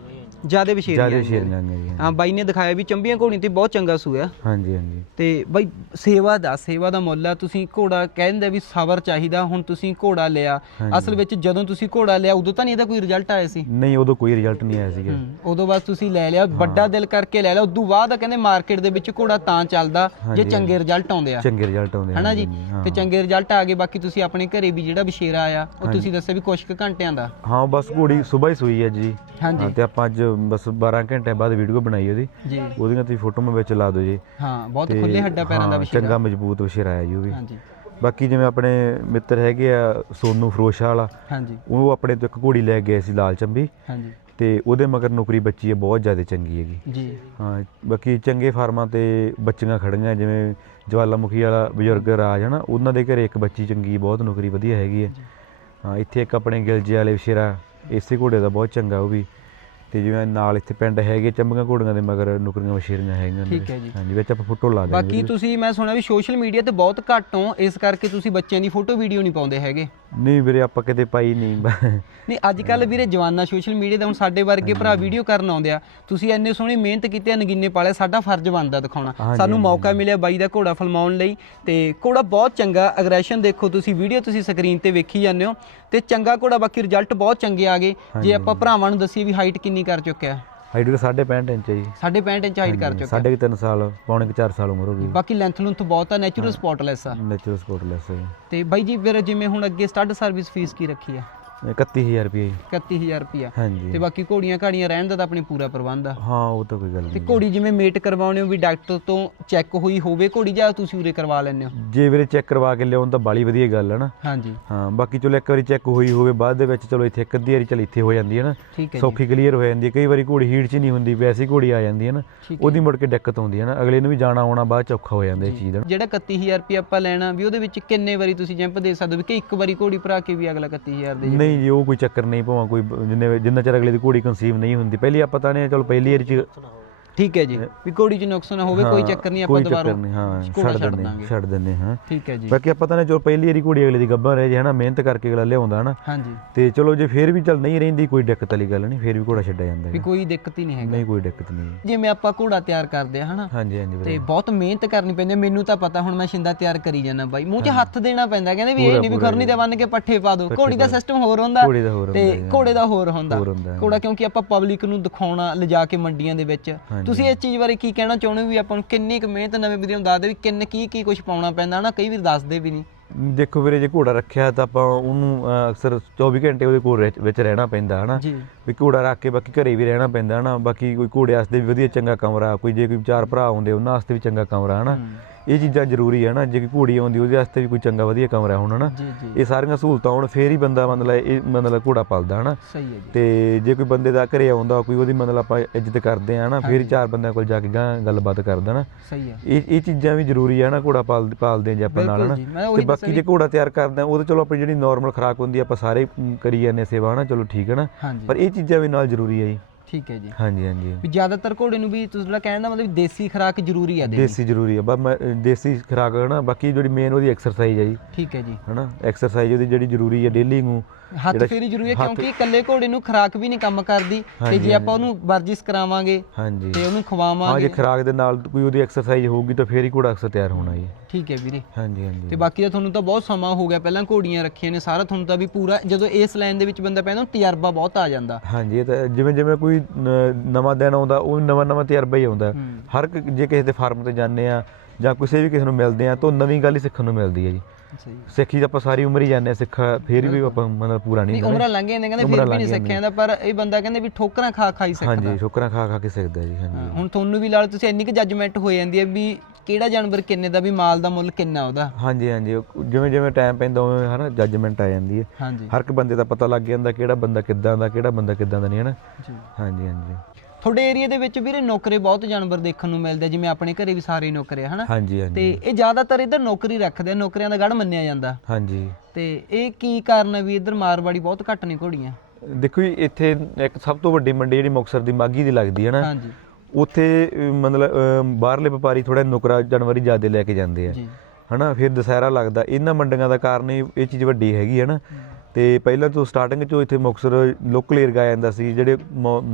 ਜਿਆਦੇ ਵਿਸ਼ੇਰੀ ਜ਼ਿਆਦਾ ਵਿਸ਼ੇਰੀਆਂ ਜੀ ਹਾਂ। ਬਾਈ ਨੇ ਦਿਖਾਇਆ ਵੀ ਚੰਬੀਆਂ ਘੋੜੀ ਤੇ ਬਹੁਤ ਚੰਗਾ ਸੂਆ। ਹਾਂਜੀ ਹਾਂਜੀ। ਤੇ ਬਾਈ ਸੇਵਾ ਦਾ ਸੇਵਾ ਦਾ ਮੁੱਲ ਆ ਤੁਸੀਂ ਘੋੜਾ ਕਹਿੰਦੇ ਵੀ ਸਬਰ ਚਾਹੀਦਾ ਹੁਣ ਤੁਸੀਂ ਘੋੜਾ ਲਿਆ। ਅਸਲ ਵਿੱਚ ਜਦੋਂ ਤੁਸੀਂ ਘੋੜਾ ਲਿਆ ਉਦੋਂ ਤਾਂ ਨਹੀਂ ਇਹਦਾ ਕੋਈ ਰਿਜ਼ਲਟ ਆਇਆ ਸੀ? ਨਹੀਂ ਉਦੋਂ ਕੋਈ ਰਿਜ਼ਲਟ ਨਹੀਂ ਆਇਆ ਸੀਗਾ। ਉਦੋਂ ਬਸ ਤੁਸੀਂ ਲੈ ਲਿਆ ਵੱਡਾ ਦਿਲ ਕਰਕੇ ਲੈ ਲਿਆ ਉਦੋਂ ਬਾਅਦ ਕਹਿੰਦੇ ਮਾਰਕੀਟ ਦੇ ਵਿੱਚ ਘੋੜਾ ਤਾਂ ਚੱਲਦਾ ਜੇ ਚੰਗੇ ਰਿਜ਼ਲਟ ਆਉਂਦੇ ਆ। ਚੰਗੇ ਰਿਜ਼ਲਟ ਆਉਂਦੇ ਹਨਾ ਜੀ। ਤੇ ਚੰਗੇ ਰਿਜ਼ਲਟ ਆ ਗਏ ਬਾਕੀ ਤੁਸੀਂ ਆਪਣੇ ਘਰੇ ਵੀ ਜਿਹੜਾ ਵਿਸ਼ੇਰਾ ਆਇਆ ਉਹ ਤੁਸੀਂ ਦੱਸਿਆ ਵੀ ਕੁਝ ਕੁ ਘੰਟਿਆਂ ਦਾ। ਹਾਂ ਬਸ ਘੋੜੀ ਸਵੇਰ ਹੀ ਸੂਈ ਹੈ ਜੀ। ਹਾਂਜੀ। ਹਾਂ, ਤੇ ਆਪਾਂ ਅੱਜ ਬਸ 12 ਘੰਟੇ ਬਾਅਦ ਵੀਡੀਓ ਬਣਾਈ ਉਹਦੀ। ਜੀ। ਉਹਦੀਆਂ ਤੁਸੀਂ ਫੋਟੋ ਮੈਂ ਵਿੱਚ ਲਾ ਦਿਓ ਜੀ। ਹਾਂ ਬਹੁਤ ਤੇ ਖੁੱਲੇ ਹੱਡਾਂ ਪੈਰਾਂ ਦਾ ਹਾਂ, ਵਿਸ਼ੇਰਾ ਚੰਗਾ ਮਜ਼ਬੂਤ ਵਿਸ਼ੇਰਾ ਆਇਆ ਜੀ ਉਹ ਵੀ। ਹਾਂਜੀ। ਬਾਕੀ ਜਿਵੇਂ ਆਪਣੇ ਮਿੱਤਰ ਹੈਗੇ ਆ ਸੋਨੂ ਫਰੋਸ਼ਾ ਵਾਲਾ ਹਾਂਜੀ। ਉਹ ਆਪਣੇ ਤੋਂ ਇੱਕ ਘੋੜੀ ਲੈ ਗਏ ਸੀ ਲਾਲ ਚੰਬੀ। ਹਾਂਜੀ। ਤੇ ਉਹਦੇ ਮਗਰ ਨੌਕਰੀ ਬੱਚੀ ਹੈ ਬਹੁਤ ਜ਼ਿਆਦਾ ਚੰਗੀ ਹੈਗੀ। ਜੀ। ਹਾਂ ਬਾਕੀ ਚੰਗੇ ਫਾਰਮਾਂ ਤੇ ਬੱਚੀਆਂ ਖੜੀਆਂ ਜਿਵੇਂ ਜਵਾਲਾਮੁਖੀ ਵਾਲਾ ਬਜ਼ੁਰਗ ਰਾਜ ਹੈ ਨਾ ਉਹਨਾਂ ਦੇ ਘਰੇ ਇੱਕ ਬੱਚੀ ਚੰਗੀ ਬਹੁਤ ਨੌਕਰੀ ਵਧੀਆ ਹੈਗੀ ਹੈ। ਹਾਂ ਇੱਥੇ ਇੱਕ ਆਪਣੇ ਗਿਲਜੇ ਵਾਲੇ ਵਿਸ਼ੇਰਾ ਇਸੇ ਘੋੜੇ ਦਾ ਬਹੁਤ ਚੰਗਾ ਉਹ ਵੀ ਤੇ ਜਿਵੇਂ ਨਾਲ ਇੱਥੇ ਪਿੰਡ ਹੈਗੇ ਚੰਬੀਆਂ ਘੋੜੀਆਂ ਦੇ ਮਗਰ ਨੌਕਰੀਆਂ ਵਿਸ਼ੇਰੀਆਂ ਹੈਗੀਆਂ ਨੇ। ਠੀਕ ਹੈ ਜੀ। ਹਾਂਜੀ ਵਿੱਚ ਆਪਾਂ ਫੋਟੋ ਲਾ ਬਾਕੀ ਦੇਵਾਂਗੇ ਤੁਸੀਂ ਮੈਂ ਸੁਣਿਆ ਵੀ ਸੋਸ਼ਲ ਮੀਡੀਆ ਤੇ ਬਹੁਤ ਘੱਟ ਹੋ ਇਸ ਕਰਕੇ ਤੁਸੀਂ ਬੱਚਿਆਂ ਦੀ ਫੋਟੋ ਵੀਡੀਓ ਨਹੀਂ ਪਾਉਂਦੇ ਹੈਗੇ ਨਹੀਂ ਵੀਰੇ ਆਪਾਂ ਕਿਤੇ ਪਾਈ ਨਹੀਂ। ਨਹੀਂ ਅੱਜ ਕੱਲ ਵੀਰੇ ਜਵਾਨਾ ਸੋਸ਼ਲ ਮੀਡੀਆ ਦਾ ਹੁਣ ਸਾਡੇ ਵਰਗੇ ਭਰਾ ਵੀਡੀਓ ਕਰਨ ਆਉਂਦੇ ਆ। ਤੁਸੀਂ ਇੰਨੇ ਸੋਹਣੀ ਮਿਹਨਤ ਕੀਤੀ ਆ ਨਗੀਨੇ ਪਾਲੇ ਸਾਡਾ ਫਰਜ਼ ਬਣਦਾ ਦਿਖਾਉਣਾ। ਸਾਨੂੰ ਮੌਕਾ ਮਿਲਿਆ ਬਾਈ ਦਾ ਘੋੜਾ ਫਲਮਾਉਣ ਲਈ ਤੇ ਘੋੜਾ ਬਹੁਤ ਚੰਗਾ ਅਗਰੈਸ਼ਨ ਦੇਖੋ ਤੁਸੀਂ ਵੀਡੀਓ ਤੁਸੀਂ ਸਕਰੀਨ ਤੇ ਵੇਖੀ ਜਾਂਦੇ ਹੋ ਤੇ ਚੰਗਾ ਘੋੜਾ ਬਾਕੀ ਰਿਜ਼ਲਟ ਬਹੁਤ ਚੰਗੇ ਆ ਗਏ। ਜੇ ਆਪਾਂ ਭਰਾਵਾਂ ਨੂੰ ਦੱਸੀਏ ਵੀ ਹਾਈਟ ਕਿੰਨੀ ਕਰ ਚੁੱਕਿਆ। ਹਾਈਟ 65 ਇੰਚ ਹੈ ਜੀ। 65 ਇੰਚ ਹਾਈਟ ਕਰ ਚੁੱਕਿਆ। ਸਾਢੇ 3 ਸਾਲ ਪੌਣੇ 4 ਸਾਲ ਉਮਰ ਹੋ ਗਈ। ਬਾਕੀ ਲੈਂਥ ਲੁੰਥ ਬਹੁਤ ਆ ਨੈਚੁਰਲ ਸਪੌਟਲੈਸ ਆ। ਨੈਚੁਰਲ ਸਪੋਰਟਲੈਸ ਹੈ ਤੇ ਬਾਈ ਜੀ ਫਿਰ ਜਿਵੇਂ ਹੁਣ ਅੱਗੇ ਸਟੱਡ ਸਰਵਿਸ ਫੀਸ ਕੀ ਰੱਖੀ ਆ? 31000 ਰੁਪਏ ਜੀ। 31000 ਰੁਪਿਆ ਹਾਂਜੀ। ਤੇ ਬਾਕੀ ਘੋੜੀਆਂ ਘਾੜੀਆਂ ਰਹਿਣ ਦਾ ਤਾਂ ਆਪਣੀ ਪੂਰਾ ਪ੍ਰਬੰਧ ਆ। ਹਾਂ ਉਹ ਤਾਂ ਕੋਈ ਗੱਲ ਤੇ ਨਹੀਂ। ਘੋੜੀ ਜਿਵੇਂ ਮੇਟ ਕਰਵਾਉਣੇ ਹੋ ਵੀ ਡਾਕਟਰ ਤੋਂ ਚੈੱਕ ਹੋਈ ਹੋਵੇ ਘੋੜੀ ਜਾਂ ਤੁਸੀਂ ਉਰੇ ਕਰਵਾ ਲੈਂਦੇ ਹੋ? ਜੇ ਵੀਰੇ ਚੈੱਕ ਕਰਵਾ ਕੇ ਲਿਆਉਣ ਤਾਂ ਬਾਲੀ ਵਧੀਆ ਗੱਲ ਹੈ ਨਾ। ਹਾਂਜੀ। ਹਾਂ ਬਾਕੀ ਚਲੋ ਇੱਕ ਵਾਰੀ ਚੈੱਕ ਹੋਈ ਹੋਵੇ ਬਾਅਦ ਦੇ ਵਿੱਚ ਚਲੋ ਇੱਥੇ ਇੱਕ ਅੱਧੀ ਵਾਰੀ ਚਲ ਇੱਥੇ ਹੋ ਜਾਂਦੀ ਹੈ ਨਾ। ਠੀਕ ਹੈ ਜੀ। ਸੌਖੀ ਕਲੀਅਰ ਹੋ ਜਾਂਦੀ ਹੈ ਕਈ ਵਾਰੀ ਘੋੜੀ ਹੀਟ 'ਚ ਨਹੀਂ ਹੁੰਦੀ ਵੈਸੀ ਘੋੜੀ ਆ ਜਾਂਦੀ ਹੈ ਨਾ। ਠੀਕ ਉਹਦੀ ਮੁੜ ਕੇ ਦਿੱਕਤ ਆਉਂਦੀ ਹੈ ਨਾ। ਅਗਲੇ ਨੂੰ ਵੀ ਜਾਣਾ ਆਉਣਾ ਬਾਅਦ ਚ ਔਖਾ ਹੋ ਜਾਂਦਾ ਇਸ ਚੀਜ਼ ਦਾ। ਜਿਹੜਾ 31000 ਰੁਪਏ ਆਪਾਂ ਲੈਣਾ ਵੀ ਉਹਦੇ ਵਿੱਚ ਕਿੰਨੇ ਵਾਰੀ ਤੁਸੀਂ ਜੰਪ ਦੇ ਸਕਦੇ ਹੋ? ਵੀ ਕਿ ਇੱਕ ਵਾਰੀ ਘੋੜੀ ਭਰਾ ਕੇ ਵੀ ਅਗਲਾ 31000 ਦੇ ਨਹੀਂ ਜੀ, ਉਹ ਕੋਈ ਚੱਕਰ ਨਹੀਂ, ਭਾਵੇਂ ਕੋਈ ਜਿੰਨੇ ਜਿੰਨਾ ਚਿਰ ਅਗਲੇ ਦੀ ਘੋੜੀ ਕਨਸੀਵ ਨਹੀਂ ਹੁੰਦੀ। ਪਹਿਲੀ ਆਪਾਂ ਤਾਂ ਨੇ ਚਲੋ ਪਹਿਲੀ ਵਾਰੀ ਚ ਠੀਕ ਹੈ ਜੀ। ਵੀ ਘੋੜੀ 'ਚ ਨੁਕਸ ਨਾ ਹੋਵੇ ਕੋਈ ਚੱਕਰ ਨਹੀਂ ਆਪਾਂ ਕੋਈ ਦੁਬਾਰਾ ਚੱਕਰ ਨਹੀਂ ਹਾਂ ਛੱਡ ਦਿੰਦੇ। ਛੱਡ ਦਿੰਦੇ ਹਾਂ। ਠੀਕ ਹੈ ਜੀ। ਬਾਕੀ ਆਪਾਂ ਤਾਂ ਨੇ ਚਲੋ ਪਹਿਲੀ ਵਾਰੀ ਘੋੜੀ ਅਗਲੇ ਦੀ ਗੱਭਾ ਰਹੇ ਜੇ ਹਨਾ ਮਿਹਨਤ ਕਰਕੇ ਅਗਲਾ ਲਿਆਉਂਦਾ ਹਨਾ। ਹਾਂਜੀ। ਤੇ ਚਲੋ ਜੇ ਫੇਰ ਵੀ ਚੱਲ ਨਹੀਂ ਰਹਿੰਦੀ ਕੋਈ ਦਿੱਕਤ ਵਾਲੀ ਗੱਲ ਨਹੀਂ ਫੇਰ ਵੀ ਘੋੜਾ ਛੱਡਿਆ ਜਾਂਦਾ ਵੀ ਕੋਈ ਦਿੱਕਤ ਹੀ ਨਹੀਂ ਹੈਗਾ। ਨਹੀਂ ਕੋਈ ਦਿੱਕਤ ਨਹੀਂ। ਜਿਵੇਂ ਆਪਾਂ ਘੋੜਾ ਤਿਆਰ ਕਰਦੇ ਆ ਹਨਾ। ਹਾਂਜੀ ਹਾਂਜੀ ਤੇ ਬਹੁਤ ਮਿਹਨਤ ਕਰਨੀ ਪੈਂਦੀ। ਮੈਨੂੰ ਤਾਂ ਪਤਾ ਹੁਣ ਮੈਂ ਸ਼ਿੰਦਾ ਤਿਆਰ ਕਰੀ ਜਾਂਦਾ ਬਾਈ। ਮੂੰਹ 'ਚ ਹੱਥ ਦੇਣਾ ਪੈਂਦਾ ਕਹਿੰਦੇ ਵੀ ਇਹ ਨਹੀਂ ਵੀ ਖੁਰਨੀ ਤੇ ਬੰਨ ਕੇ ਪੱਠੇ ਪਾ ਦਿਓ ਘੋੜੀ ਦਾ ਸਿਸਟਮ ਹੋਰ ਹੁੰਦਾ ਦਾ ਤੇ। ਘੋੜੇ ਦਾ ਹੋਰ ਹੁੰਦਾ। ਘੋੜਾ ਕਿਉਂਕਿ ਆਪਾਂ ਪਬਲਿਕ ਨੂੰ ਦਿਖਾਉਣਾ ਲਿਜਾ ਕੇ ਮੰਡੀਆਂ ਦੇ ਵਿੱਚ। ਤੁਸੀਂ ਇਸ ਚੀਜ਼ ਬਾਰੇ ਕੀ ਕਹਿਣਾ ਚਾਹੁੰਦੇ ਹੋ ਵੀ ਆਪਾਂ ਨੂੰ ਕਿੰਨੀ ਕੁ ਮਿਹਨਤ ਨਵੇਂ ਵੀਡੀਓ ਨੂੰ ਦੱਸਦੇ ਵੀ ਕਿੰਨ ਕੀ ਕੀ ਕੁਝ ਪਾਉਣਾ ਪੈਂਦਾ ਹਨਾ? ਕਈ ਵਾਰ ਦੱਸਦੇ ਵੀ ਨਹੀਂ। ਦੇਖੋ ਵੀਰੇ ਜੇ ਘੋੜਾ ਰੱਖਿਆ ਤਾਂ ਆਪਾਂ ਉਹਨੂੰ ਅਕਸਰ 24 ਘੰਟੇ ਉਹਦੇ ਕੋਲ ਵਿੱਚ ਰਹਿਣਾ ਪੈਂਦਾ ਹਨਾ। ਵੀ ਘੋੜਾ ਰੱਖ ਕੇ ਬਾਕੀ ਘਰੇ ਵੀ ਰਹਿਣਾ ਪੈਂਦਾ ਹਨਾ। ਬਾਕੀ ਕੋਈ ਘੋੜੇ ਵਾਸਤੇ ਵੀ ਵਧੀਆ ਚੰਗਾ ਕਮਰਾ ਕੋਈ ਜੇ ਕੋਈ ਚਾਰ ਭਰਾ ਆਉਂਦੇ ਉਹਨਾਂ ਵਾਸਤੇ ਵੀ ਚੰਗਾ ਕਮਰਾ ਹਨਾ। ਇਹ ਚੀਜ਼ਾਂ ਜ਼ਰੂਰੀ ਹੈ ਨਾ ਜੇ ਕੋਈ ਘੋੜੀ ਆਉਂਦੀ ਉਹਦੇ ਵਾਸਤੇ ਵੀ ਕੋਈ ਚੰਗਾ ਵਧੀਆ ਕਮਰਾ ਹੋਣਾ ਨਾ। ਇਹ ਸਾਰੀਆਂ ਸਹੂਲਤਾਂ ਹੋਣ ਫੇਰ ਹੀ ਬੰਦਾ ਮਤਲਬ ਇਹ ਮਤਲਬ ਘੋੜਾ ਪਾਲਦਾ ਹਨਾ। ਸਹੀ ਹੈ ਜੀ। ਤੇ ਜੇ ਕੋਈ ਬੰਦੇ ਦਾ ਘਰੇ ਆਉਂਦਾ ਕੋਈ ਉਹਦੀ ਮਤਲਬ ਆਪਾਂ ਇੱਜ਼ਤ ਕਰਦੇ ਆ ਨਾ ਫੇਰ ਹੀ ਚਾਰ ਬੰਦਿਆਂ ਕੋਲ ਜਾ ਕੇ ਗੱਲਬਾਤ ਕਰਦਾ ਨਾ। ਸਹੀ ਹੈ। ਇਹ ਇਹ ਚੀਜ਼ਾਂ ਵੀ ਜ਼ਰੂਰੀ ਆ ਨਾ ਘੋੜਾ ਪਾਲ ਪਾਲਦੇ ਜੇ ਆਪਾਂ ਨਾਲ ਬਿਲਕੁਲ ਨਾ ਜੀ ਮੈਂ ਤੇ ਬਾਕੀ ਜੇ ਘੋੜਾ ਤਿਆਰ ਕਰਦੇ ਉਹ ਤਾਂ ਚਲੋ ਆਪਣੀ ਜਿਹੜੀ ਨਾਰਮਲ ਖੁਰਾਕ ਹੁੰਦੀ ਆ ਆਪਾਂ ਸਾਰੇ ਕਰੀ ਜਾਂਦੇ ਸੇਵਾ ਹਨਾ ਚਲੋ ਠੀਕ ਹੈ ਨਾ। ਪਰ ਇਹ ਚੀਜ਼ਾਂ ਵੀ ਨਾਲ ਜ਼ਰੂਰੀ ਆ ਜੀ। ਠੀਕ ਹੈ ਜੀ। ਹਾਂਜੀ ਹਾਂਜੀ। ਵੀ ਜ਼ਿਆਦਾਤਰ ਘੋੜੇ ਨੂੰ ਵੀ ਤੁਸੀਂ ਜਿਹੜਾ ਕਹਿਣ ਦਾ ਮਤਲਬ ਦੇਸੀ ਖੁਰਾਕ ਜ਼ਰੂਰੀ ਆ ਦੇਣੀ। ਦੇਸੀ ਜ਼ਰੂਰੀ ਆ ਬਸ ਮੈਂ ਦੇਸੀ ਖੁਰਾਕ ਹਨਾ ਬਾਕੀ ਜਿਹੜੀ ਮੇਨ ਉਹਦੀ ਐਕਸਰਸਾਈਜ਼ ਆ ਜੀ। ਠੀਕ ਹੈ ਜੀ। ਹਨਾ ਐਕਸਰਸਾਈਜ਼ ਉਹਦੀ ਜਿਹੜੀ ਜ਼ਰੂਰੀ ਆ ਡੇਲੀ ਨੂੰ ਹੱਥ ਫੇਰੀ ਜ਼ਰੂਰੀ ਹੈ ਕਿਉਂਕਿ ਇਕੱਲੇ ਘੋੜੇ ਨੂੰ ਖੁਰਾਕ ਵੀ ਨਹੀਂ ਕੰਮ ਕਰਦੀ ਤੇ ਜੇ ਆਪਾਂ ਉਹਨੂੰ ਵਰਜਿਸ਼ ਕਰਾਵਾਂਗੇ ਹਾਂਜੀ। ਤੇ ਉਹਨੂੰ ਹਾਂ ਖਵਾਵਾਂਗੇ ਜੇ ਖੁਰਾਕ ਦੇ ਨਾਲ ਕੋਈ ਉਹਦੀ ਐਕਸਰਸਾਈਜ਼ ਹੋਊਗੀ ਤਾਂ ਫੇਰ ਹੀ ਘੋੜਾ ਅਕਸਰ ਤਿਆਰ ਹੋਣਾ ਜੀ। ਠੀਕ ਹੈ ਵੀਰੇ। ਹਾਂਜੀ ਹਾਂਜੀ। ਤੇ ਬਾਕੀ ਤਾਂ ਤੁਹਾਨੂੰ ਤਾਂ ਬਹੁਤ ਸਮਾਂ ਹੋ ਗਿਆ ਪਹਿਲਾਂ ਘੋੜੀਆਂ ਰੱਖੀਆਂ ਨੇ ਸਾਰਾ ਤੁਹਾਨੂੰ ਤਾਂ ਵੀ ਪੂਰਾ ਜਦੋਂ ਇਸ ਲਾਈਨ ਦੇ ਵਿੱਚ ਬੰਦਾ ਪੈਂਦਾ ਤਜਰਬਾ ਬਹੁਤ ਆ ਜਾਂਦਾ। ਹਾਂਜੀ ਇਹ ਤਾਂ ਜਿਵੇਂ ਜਿਵੇਂ ਕੋਈ ਨਵਾਂ ਦਿਨ ਆਉਂਦਾ ਉਹ ਨਵਾਂ ਨਵਾਂ ਤਜਰਬਾ ਹੀ ਆਉਂਦਾ। ਹੂੰ। ਹਰ ਜੇ ਕਿਸੇ ਦੇ ਫਾਰਮ ਤੇ ਜਾਂਦੇ ਆ ਜਾਂ ਕਿਸੇ ਵੀ ਕਿਸੇ ਨੂੰ ਮਿਲਦੇ ਆ ਤਾਂ ਨਵੀਂ ਗੱਲ ਹੀ ਸਿੱਖਣ ਨੂੰ ਮਿਲਦੀ ਹੈ ਜੀ। ਸਹੀ ਸਿੱਖੀ ਤਾਂ ਆਪਾਂ ਸਾਰੀ ਉਮਰ ਹੀ ਜਾਂਦੇ ਆ ਸਿੱਖ ਫੇਰ ਵੀ ਆਪਾਂ ਮਤਲਬ ਪੂਰਾ ਨਹੀਂ ਨਹੀਂ ਹੁੰਦੇ। ਉਮਰਾਂ ਲੰਘ ਜਾਂਦੀਆਂ ਕਹਿੰਦੇ ਉਮਰਾਂ ਫਿਰ ਵੀ ਨਹੀਂ ਸਿੱਖਿਆ ਜਾਂਦਾ ਪਰ ਇਹ ਬੰਦਾ ਕਹਿੰਦੇ ਵੀ ਠੋਕਰਾਂ ਖਾ ਖਾ ਹੀ ਸਿੱਖਦਾ। ਹਾਂਜੀ ਸ਼ੁਕਰਾਂ ਖਾ ਖਾ ਕੇ ਸਿੱਖਦਾ ਜੀ ਹਾਂਜੀ। ਹੁਣ ਤੁਹਾਨੂੰ ਵੀ ਲਾਲ ਤੁਸੀਂ ਇੰਨੀ ਕੁ ਜੱਜਮੈਂਟ ਹੋ ਜਾਂਦੀ ਹੈ ਵੀ ਕਿਹੜਾ ਜਾਨਵਰ ਕਿੰਨੇ ਦਾ ਵੀ ਮਾਲ ਦਾ ਮੁੱਲ ਕਿੰਨਾ ਉਹਦਾ। ਹਾਂਜੀ ਹਾਂਜੀ ਉਹ ਜਿਵੇਂ ਜਿਵੇਂ ਟਾਈਮ ਪੈਂਦਾ ਉਵੇਂ ਹਨਾ ਜੱਜਮੈਂਟ ਆ ਜਾਂਦੀ ਹੈ। ਹਾਂਜੀ। ਹਰ ਇੱਕ ਬੰਦੇ ਦਾ ਪਤਾ ਲੱਗ ਜਾਂਦਾ ਕਿਹੜਾ ਬੰਦਾ ਕਿੱਦਾਂ ਦਾ ਕਿਹੜਾ ਬੰਦਾ ਕਿੱਦਾਂ ਦਾ ਨਹੀਂ ਹਨਾ। ਜੀ। ਹਾਂਜੀ ਹਾਂਜੀ। ਤੁਹਾਡੇ ਏਰੀਆ ਦੇ ਵਿੱਚ ਵੀਰੇ ਨੌਕਰੇ ਬਹੁਤ ਜਾਨਵਰ ਦੇਖਣ ਨੂੰ ਮਿਲਦੇ ਜਿਵੇਂ ਆਪਣੇ ਘਰੇ ਵੀ ਸਾਰੇ ਨੌਕਰੇ ਹਨਾ? ਹਾਂਜੀ ਹਾਂਜੀ। ਤੇ ਇਹ ਜ਼ਿਆਦਾਤਰ ਇੱਧਰ ਨੌਕਰੀ ਰੱਖਦੇ ਆ ਨੌਕਰੀਆਂ ਦਾ ਗੜ ਮੰਨਿਆ ਜਾਂਦਾ। ਹਾਂਜੀ। ਤੇ ਇਹ ਕੀ ਕਾਰਨ ਹੈ ਵੀ ਇੱਧਰ ਮਾਰਵਾੜੀ ਬਹੁਤ ਘੱਟ ਨੇ ਘੋੜੀਆਂ? ਦੇਖੋ ਜੀ ਇੱਥੇ ਇੱਕ ਸਭ ਤੋਂ ਵੱਡੀ ਮੰਡੀ ਜਿਹੜੀ ਮੁਕਤਸਰ ਦੀ ਮਾਗੀ ਦੀ ਲੱਗਦੀ ਹੈ ਨਾ ਹਾਂਜੀ। ਉੱਥੇ ਮਤਲਬ ਬਾਹਰਲੇ ਵਪਾਰੀ ਥੋੜਾ ਨੁਕਰਾ ਜਾਨਵਰੀ ਜ਼ਿਆਦਾ ਲੈ ਕੇ ਜਾਂਦੇ ਆ। ਹਨਾ ਫਿਰ ਦੁਸਹਿਰਾ ਲੱਗਦਾ। ਇਹਨਾਂ ਮੰਡੀਆਂ ਦਾ ਕਾਰਨ ਇਹ ਇਹ ਚੀਜ਼ ਵੱਡੀ ਹੈਗੀ ਹੈ ਨਾ ਤੇ ਪਹਿਲਾਂ ਤੋਂ ਸਟਾਰਟਿੰਗ ਤੋਂ ਇੱਥੇ ਮੁਕਤਸਰ ਲੋਕਲ ਏਰੀਆ ਜਾਂਦਾ ਸੀ ਜਿਹੜੇ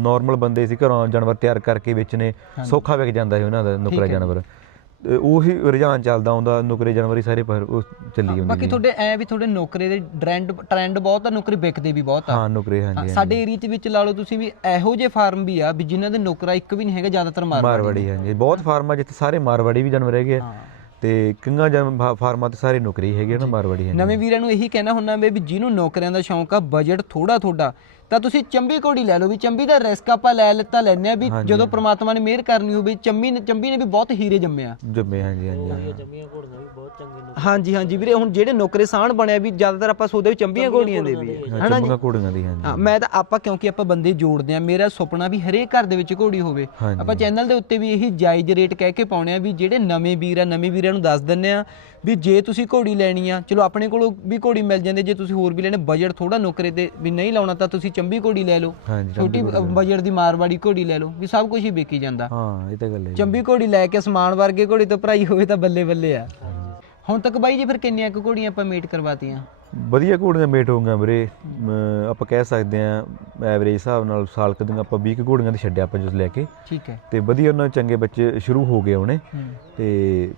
ਨਾਰਮਲ ਬੰਦੇ ਸੀ ਘਰੋਂ ਜਾਨਵਰ ਤਿਆਰ ਕਰਕੇ ਵੇਚਣੇ ਸੌਖਾ ਵਿਕ ਜਾਂਦਾ ਸੀ ਉਹਨਾਂ ਦਾ ਨੁਕਰਾ ਜਾਨਵਰ। ਉਹੀ ਰੁਝਾਨ ਚੱਲਦਾ ਆਉਂਦਾ ਨੁਕਰੇ ਜਾਨਵਰ ਸਾਰੇ ਪਰ ਉਹ ਚੱਲੀ ਜਾਂਦੀ ਬਾਕੀ ਤੁਹਾਡੇ ਐ ਵੀ ਤੁਹਾਡੇ ਨੌਕਰੇ ਦੇ ਟ੍ਰੈਂਡ ਟ੍ਰੈਂਡ ਬਹੁਤ ਆ ਨੌਕਰੀ ਵਿਕਦੇ ਵੀ ਬਹੁਤ ਆ। ਹਾਂ ਨੁਕਰੇ ਹਾਂਜੀ। ਸਾਡੇ ਏਰੀਆ ਦੇ ਵਿੱਚ ਲਾ ਲਓ ਤੁਸੀਂ ਵੀ ਇਹੋ ਜਿਹੇ ਫਾਰਮ ਵੀ ਆ ਵੀ ਜਿਨ੍ਹਾਂ ਦੇ ਨੌਕਰਾ ਇੱਕ ਵੀ ਨਹੀਂ ਹੈਗਾ ਜ਼ਿਆਦਾਤਰ ਮਾਰਵਾੜੀ ਹਾਂਜੀ। ਬਹੁਤ ਫਾਰਮ ਆ ਜਿੱਥੇ ਸਾਰੇ ਮਾਰਵਾੜੀ ਵੀ ਜਾਨਵਰ ਹੈਗੇ ਆ। ਹਾਂ। ਤੇ ਕਿੰਗਾ ਜਨ ਫਾਰਮਾਂ ਤੇ ਸਾਰੇ ਨੁਕਰੀ ਹੈਗੇ ਨਾ ਮਾਰਵਾੜੀ ਨਵੇਂ ਵੀਰਾਂ ਨੂੰ ਇਹੀ ਕਹਿਣਾ ਹੁੰਦਾ ਵੀ ਜਿਹਨੂੰ ਨੌਕਰੀਆਂ ਦਾ ਸ਼ੌਂਕ ਆ ਬਜਟ ਥੋੜਾ ਥੋੜਾ ਤਾਂ ਤੁਸੀਂ ਚੰਬੀ ਘੋੜੀ ਲੈ ਲਓ ਵੀ ਚੰਬੀ ਦਾ ਰਿਸਕ ਆਪਾਂ ਲੈ ਲਿੱਤਾ ਲੈਨੇ ਆ ਵੀ ਜਦੋਂ ਪ੍ਰਮਾਤਮਾ ਨੇ ਮਿਹਰ ਕਰਨੀ ਹੋਵੇ ਚੰਬੀ ਨੇ ਚੰਬੀ ਨੇ ਵੀ ਬਹੁਤ ਹੀਰੇ ਜੰਮਿਆ ਜੰਮੇ ਹਾਂਜੀ ਹਾਂਜੀ ਹਾਂਜੀ ਹਾਂਜੀ ਵੀਰੇ ਹੁਣ ਜਿਹੜੇ ਨੌਕਰੇ ਸਾਣ ਬਣਿਆ ਵੀ ਜ਼ਿਆਦਾਤਰ ਆਪਾਂ ਸੋਚਦੇ ਵੀ ਚੰਬੀਆਂ ਘੋੜੀਆਂ ਦੇ ਵੀ ਆ। ਹਾਂ ਚੰਬੀਆਂ ਘੋੜੀਆਂ ਦੀ ਹਾਂਜੀ। ਹਾਂ ਮੈਂ ਤਾਂ ਆਪਾਂ ਕਿਉਂਕਿ ਆਪਾਂ ਬੰਦੇ ਜੋੜਦੇ ਆ ਮੇਰਾ ਸੁਪਨਾ ਵੀ ਹਰੇਕ ਘਰ ਦੇ ਵਿੱਚ ਘੋੜੀ ਹੋਵੇ। ਆਪਾਂ ਚੈਨਲ ਦੇ ਉੱਤੇ ਵੀ ਇਹੀ ਜਾਇਜ਼ ਰੇਟ ਕਹਿ ਕੇ ਪਾਉਣੇ ਆ ਵੀ ਜਿਹੜੇ ਨਵੇਂ ਵੀਰ ਆ ਨਵੇਂ ਵੀਰਾਂ ਨੂੰ ਦੱਸ ਦਿੰਨੇ ਆ ਵੀ ਜੇ ਤੁਸੀਂ ਘੋੜੀ ਲੈਣੀ ਆ ਚਲੋ ਆਪਣੇ ਕੋਲੋਂ ਵੀ ਘੋੜੀ ਮਿਲ ਜਾਂਦੀ ਜੇ ਤੁਸੀਂ ਹੋਰ ਵੀ ਲੈਣੇ ਬਜਟ ਥੋੜਾ ਨੌਕਰੇ ਤੇ ਵੀ ਨਹੀਂ ਲਾਉਣਾ ਤਾਂ ਤੁਸੀਂ ਚੰਬੀ ਘੋੜੀ ਲੈ ਲਓ ਛੋਟੀ ਬਜਟ ਦੀ ਮਾਰਵਾੜੀ ਘੋੜੀ ਲੈ ਲਓ ਵੀ ਸਭ ਕੁਝ ਹੀ ਵੇਖੀ ਜਾਂਦਾ। ਹਾਂ ਇਹ ਤਾਂ ਗੱਲ ਹੈ। ਚੰਬੀ ਘੋੜੀ ਲੈ ਕੇ ਸਮਾਨ ਵਰਗੇ ਘੋੜੀ ਤੋਂ ਭਰਾਈ ਹੋਵੇ ਤਾਂ ਬੱਲੇ ਬੱਲੇ ਆ। ਹੁਣ ਤੱਕ ਬਾਈ ਜੀ ਫਿਰ ਕਿੰਨੀਆਂ ਕੁ ਘੋੜੀਆਂ ਆਪਾਂ ਮੀਟ ਕਰਵਾਤੀਆਂ? ਵਧੀਆ ਘੋੜੀਆਂ ਮੇਟ ਹੋਊਗੀਆਂ ਵੀਰੇ। ਆਪਾਂ ਕਹਿ ਸਕਦੇ ਆ ਐਵਰੇਜ ਹਿਸਾਬ ਨਾਲ ਸਾਲ ਕੁ ਦੀਆਂ ਆਪਾਂ 20 ਕੁ ਘੋੜੀਆਂ ਤੇ ਛੱਡਿਆ ਆਪਾਂ ਜਿਸ ਲੈ ਕੇ। ਠੀਕ ਹੈ। ਤੇ ਵਧੀਆ ਉਹਨਾਂ ਚੰਗੇ ਬੱਚੇ ਸ਼ੁਰੂ ਹੋ ਗਏ ਉਹਨੇ ਹੂੰ। ਤੇ